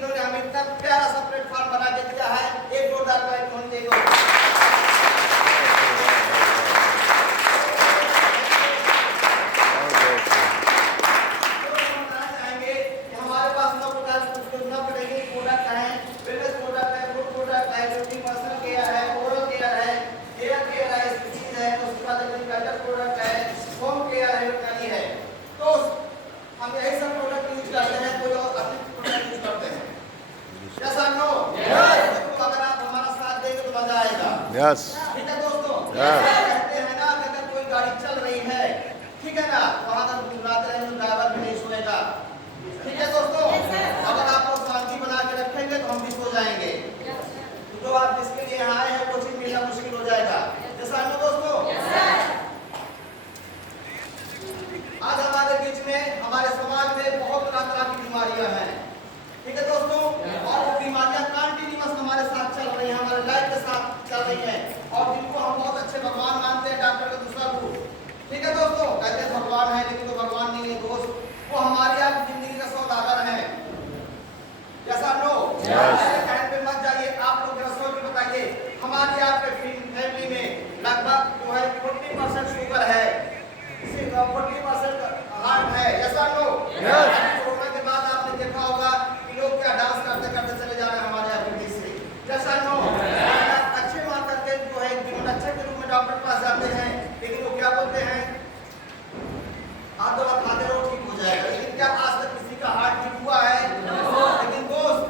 जिन्होंने हमें इतना प्यारा सा प्लेटफॉर्म बना के दिया है। एक जोरदार क्लैप होने दे दो। हम यही सब प्रोडक्ट यूज करते हैं, कोई और अपनी प्रोडक्ट यूज करते हैं। जैसा नो तो अगर आप हमारा साथ देंगे तो मजा आएगा। यस ठीक है दोस्तों, कहते हैं ना कि अगर कोई गाड़ी चल रही है, ठीक है ना, वहां तक रात में ड्राइवर भी नहीं सोएगा। ठीक है दोस्तों, अगर आप लोग शांति बना के रखेंगे तो हम भी सो जाएंगे। जो आप जिसके लिए यहाँ आए हैं वो चीज मिलना मुश्किल हो जाएगा। जैसा नो दोस्तों, आज हमारे बीच में हमारे समाज में बहुत तरह की बीमारियां हैं। ठीक है दोस्तों, और वो बीमारियां कंटिन्यूअस हमारे साथ चल रही हैं, हमारे लाइफ के साथ चल रही हैं, और जिनको हम बहुत अच्छे भगवान मानते हैं, डॉक्टर का दूसरा रूप। ठीक है दोस्तों, कहते हैं भगवान है, लेकिन तो भगवान नहीं है दोस्त, वो हमारी आपकी जिंदगी का सौदागर है। जैसा नो कहने पे मत जाइए, आप लोग रसोई में बताइए, हमारी आपके फैमिली में लगभग जो है 40% शुगर है, 40% हार्ट है। ऐसा नो कोरोना के बाद आपने देखा होगा कि लोग क्या डांस करते करते चले जा रहे हैं हमारे यहाँ बीच से। जैसा नो अच्छे मान करके जो है जीवन अच्छे के रूप में डॉक्टर पास जाते हैं, लेकिन वो क्या बोलते हैं, आप दवा खाते रहो ठीक हो जाएगा। लेकिन क्या आज तक किसी का हार्ट ठीक हुआ है? लेकिन दोस्त,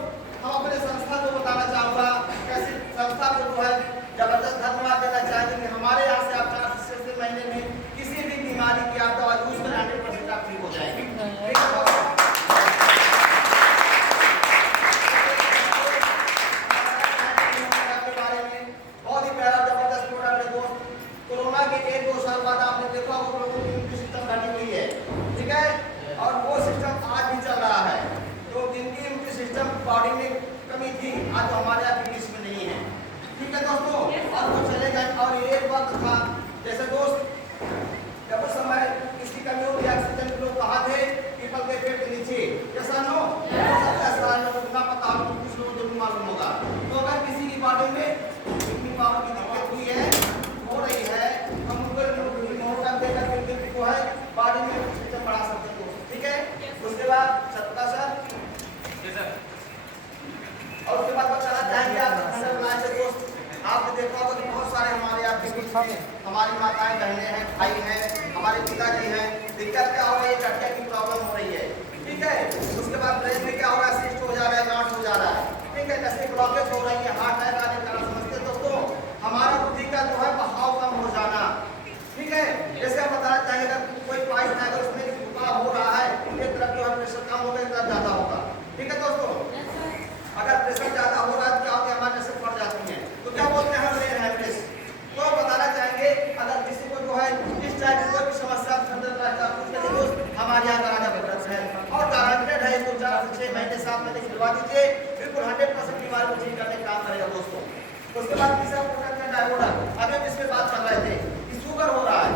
हम अपने संस्था को बताना चाहूँगा, कैसी संस्था को जो है जबरदस्त धन्यवाद देना चाहेंगे कि हमारे यहाँ से आप 4 से महीने में किसी भी बीमारी की आप दवा यूज करें 100% आप ठीक हो जाएंगे। के बारे में बहुत ही प्यारा जबरदस्त प्रोडक्ट है दोस्त। कोरोना के 1-2 साल बाद आपने देखा होगा लोगों की इम्यूनिटी सिस्टम घटी हुई है, ठीक है, और वो सिस्टम आज भी चल रहा है। तो जिनकी इम्यूनिटी सिस्टम बॉडी में कमी थी, आज हमारे यहाँ बीच में नहीं है। ठीक है दोस्तों, और वो चलेगा। और एक वक्त था जैसे दोस्त, जब उस समय किसकी कमी होगी, ऑक्सीजन के लोग कहाँ थे, पीपल के पेड़ के नीचे। जैसा नो ऐसा लोगों को पता हो, कुछ लोगों को मालूम होगा। तो अगर किसी की बॉडी में किडनी पावर की दिक्कत हुई है, हो रही है, हम उनको को है बॉडी में सिस्टम बढ़ा सकते हैं। ठीक है, उसके बाद सत्ता सर और उसके बाद बताना चाहेंगे आप दोस्त, आपने देखा होगा कि बहुत सारे हमारे आपके बीच में हमारी माताएं बहनें हैं, भाई हैं, हमारे पिताजी हैं। दिक्कत क्या हो रही है, गठिया की प्रॉब्लम हो रही है। ठीक है, उसके बाद ब्रेन में क्या हो रहा है, सिस्ट हो जा रहा है, गांठ हो जा रहा है। ठीक है, नसें ब्लॉकेज हो रही है, हार्ट है गाने का समझते दोस्तों, हमारा बुद्धि का जो है बहाव कम हो जाना। ठीक है, जैसे हम बताना चाहेंगे अगर कोई पाइप है, अगर उसमें झुकाव हो रहा है, एक तरफ जो है प्रेशर कम होगा, एक तरफ ज्यादा होगा। ठीक है दोस्तों, अगर प्रेशर ज्यादा हो रहा है तो क्या होता है, हमारे नसें फट जाती हैं, तो क्या बोलते हैं, हम रेन हेमरेज। तो बताना चाहेंगे अगर किसी को जो है इस टाइप की कोई भी समस्या हमारे यहाँ का राजा भद्रक है और गारंटेड है, इसको 4 से 6 महीने 7 महीने खिलवा दीजिए, बिल्कुल 100% बीमारी को ठीक करने का काम करेगा दोस्तों। उसके बाद तीसरा प्रोडक्ट है डायगोडा। अभी इसमें बात कर रहे थे कि शुगर हो रहा है,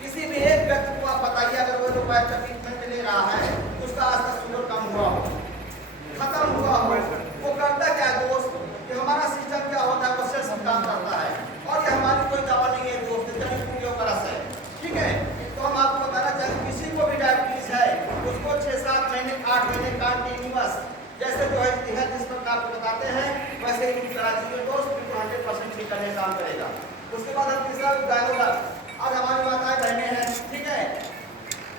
किसी भी एक व्यक्ति को आप बताइए अगर वो लोग ट्रीटमेंट ले रहा है तो उसका आज तक शुगर कम हुआ हो, खत्म हुआ हो। वो करता क्या है दोस्त, कि हमारा सिस्टम क्या होता है, वो सेल्स काम करता है, और ये हमारी कोई दवा नहीं है दोस्त, जड़ी बूटियों का रस है। ठीक है, तो हम आपको बताना चाहेंगे किसी को भी डायबिटीज है उसको 6-7 महीने 8 महीने कंटिन्यूअस जैसे जो है हेल्थ इस प्रकार को बताते हैं वैसे ही करा दीजिए दोस्त, बिल्कुल 100% ठीक करने काम करेगा। उसके बाद हम तीसरा डायगोडा। आज हमारी माताएं बहनें हैं, ठीक है,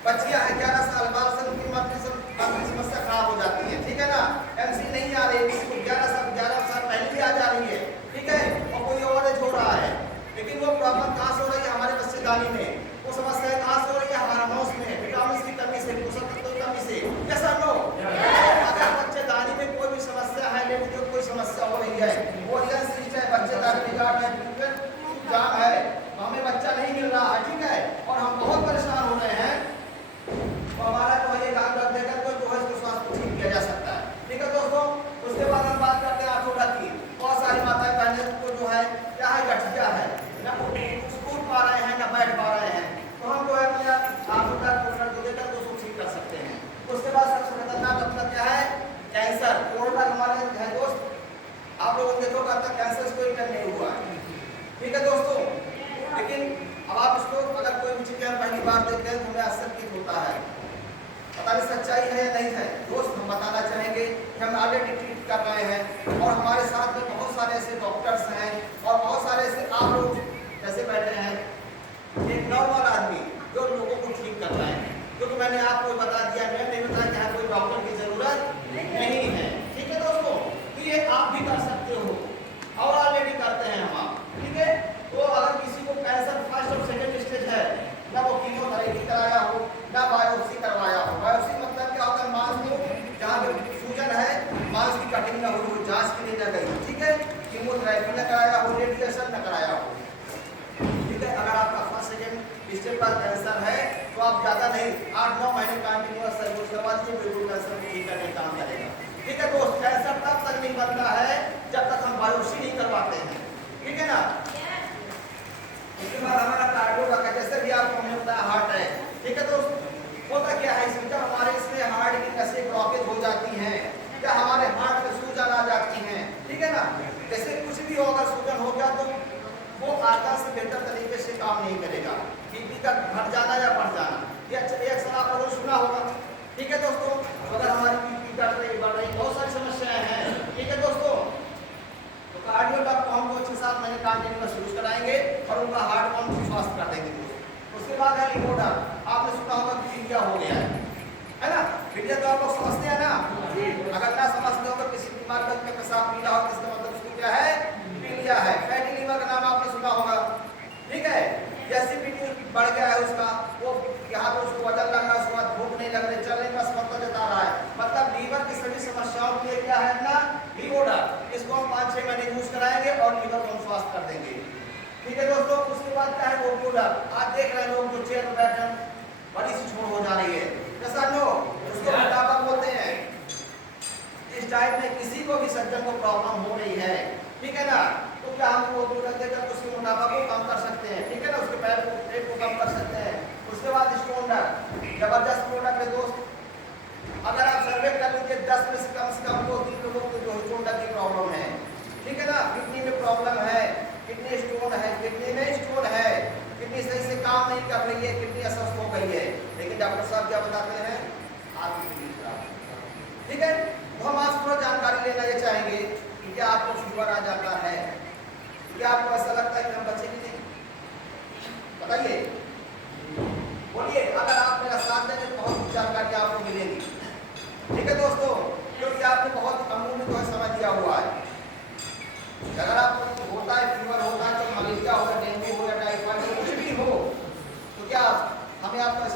बच्चियां 11 साल बाद से उनकी मातृ समस्या खराब हो जाती है। ठीक है ना, एमसी नहीं आ रही, किसी को 11 साल पहले भी आ जा रही है। ठीक है, और कोई और हो रहा है, लेकिन वो प्रॉब्लम कहाँ से हो रही है, हमारे बच्चेदानी में। वो समस्या कहाँ से हो रही है, हार्मोन्स में, विटामिन की कमी से, पोषक तत्वों की कमी से। कैसा नो अगर बच्चेदानी में कोई भी समस्या है, लेकिन जो कोई समस्या हो रही है, ओरियन सिस्ट है, बच्चेदानी निगाह है, जाम है, हमें बच्चा नहीं मिल रहा है, ठीक है, और हम बहुत परेशान हो रहे हैं, तो हमारा जो है काम रख देकर तो जो है इसको स्वास्थ्य ठीक किया जा लोग देखोगे अब तक कैंसर कोई टर्न नहीं हुआ है, ठीक है दोस्तों। लेकिन अब आप इसको अगर कोई भी चीज़ पहली बार देखते हैं तो हमें आश्चर्य होता है, पता नहीं सच्चाई है या नहीं है। दोस्त हम बताना चाहेंगे कि हम ऑलरेडी ट्रीट कर रहे हैं और हमारे साथ में बहुत सारे ऐसे डॉक्टर्स हैं और बहुत सारे ऐसे आप लोग जैसे बैठे हैं, एक नॉर्मल आदमी जो लोगों को ठीक कर रहे हैं, क्योंकि मैंने आपको बता दिया, मैं नहीं बताया कि हमें कोई डॉक्टर की जरूरत नहीं है, ठीक है दोस्तों। तो ये आप भी कर सकते हो और ऑलरेडी करते हैं हम आप, ठीक है। तो अगर किसी को कैंसर फर्स्ट और सेकंड स्टेज है, ना वो कीमोथेरेपी कराया हो ना बायोप्सी करवाया हो, बायोप्सी मतलब क्या होता है, मांस में जहाँ पे सूजन है मांस की कटिंग ना हुई हो, जांच के लिए न गई, ठीक है। कीमोथेरेपी न कराया हो, रेडिएशन न कराया हो, ठीक है। अगर आपका फर्स्ट सेकंड स्टेज पर कैंसर है तो आप ज़्यादा नहीं 8-9 महीने कंटिन्यूअस सर्विस करवा दीजिए, बिल्कुल कैंसर को ठीक करने का काम करेगा, ठीक है दोस्त। कैंसर तब तक नहीं बनता है जब तक हम बायोप्सी नहीं करवाते हैं, ठीक है ना। उसके बाद हमारा कार्डियोलॉजी, जैसे भी आपको हमने बताया हार्ट है, ठीक है दोस्त। होता क्या है इसमें, जब हमारे इसमें हार्ट की नसें ब्लॉकेज हो जाती हैं या हमारे हार्ट में सूजन आ जाती हैं, ठीक है ना। जैसे कुछ भी हो, अगर सूजन हो गया तो वो आधा से बेहतर तरीके से काम नहीं करेगा, बीपी का घट जाना या बढ़ जाना, ये अक्सर आप लोगों ने सुना होगा, ठीक है दोस्तों। अगर हमारी बीपी घट रही बढ़ रही बहुत सारी समस्याएं हैं, ठीक है दोस्तों। तो कार्डियोलॉजी को हम 6-7 महीने कंटिन्यूअस यूज कराएंगे और उनका हार्ट को हम स्वस्थ कर देंगे दोस्तों। उसके बाद है रिपोर्टर, आपने सुना होगा पीलिया हो गया है ना। पीलिया तो आप लोग समझते हैं ना, अगर ना समझते हो तो किसी बीमार व्यक्ति का पेशाब पीला हो, इसका मतलब उसको क्या है, पीलिया है। फैटी लीवर का नाम आपने सुना होगा, ठीक है। एसिडिटी बढ़ गया है उसका, वो यहाँ पे उसको वजन लग रहा है, उसके बाद भूख नहीं लग रही, चलने का समर्थन जता रहा है, मतलब लीवर की सभी समस्याओं के लिए क्या है अपना रिपोर्टर। इसको हम 5-6 महीने यूज कराएंगे और लीवर को हम स्वास्थ्य कर देंगे, ठीक है दोस्तों। उसके बाद क्या है ओक्यूलर, आज देख रहे हैं लोग जो चेयर पर बैठे बड़ी सी छोड़ हो जा रही है, कैसा लोग उसको मोटापा बोलते हैं। इस टाइप में किसी को भी सज्जन को प्रॉब्लम हो रही है, ठीक है ना, तो क्या हम ओक्यूलर देकर उसके मोटापा को कम कर सकते हैं, ठीक है ना, उसके पैर को पेट को कम कर सकते हैं। उसके बाद स्टोनर, जबरदस्त प्रोडक्ट है दोस्त। अगर आप सर्वे कर लीजिए 10 में से कम 2-3 लोगों को जो स्टोनर की प्रॉब्लम है, ठीक है ना। किडनी में प्रॉब्लम है, किडनी स्टोन है, किडनी में स्टोन है, किडनी सही से काम नहीं कर रही है, किडनी अस्वस्थ हो गई है, लेकिन डॉक्टर साहब क्या बताते हैं, आपकी किडनी खराब, ठीक है। तो हम आपसे थोड़ा जानकारी लेना ये चाहेंगे कि क्या आपको शुगर आ जाता है, क्या आपको ऐसा लगता है कि हम बच्चे की नहीं, बताइए, बोलिए। अगर आप मेरा साथ देंगे तो बहुत जानकारी आपको मिलेगी, ठीक है दोस्तों, क्योंकि आपने बहुत अमूल्य जो है समझ दिया हुआ है। अगर आपको होता है फीवर होता है, तो मलेरिया हो या डेंगू हो या टाइफाइड हो, कुछ भी हो, तो क्या हमें आपको ऐसा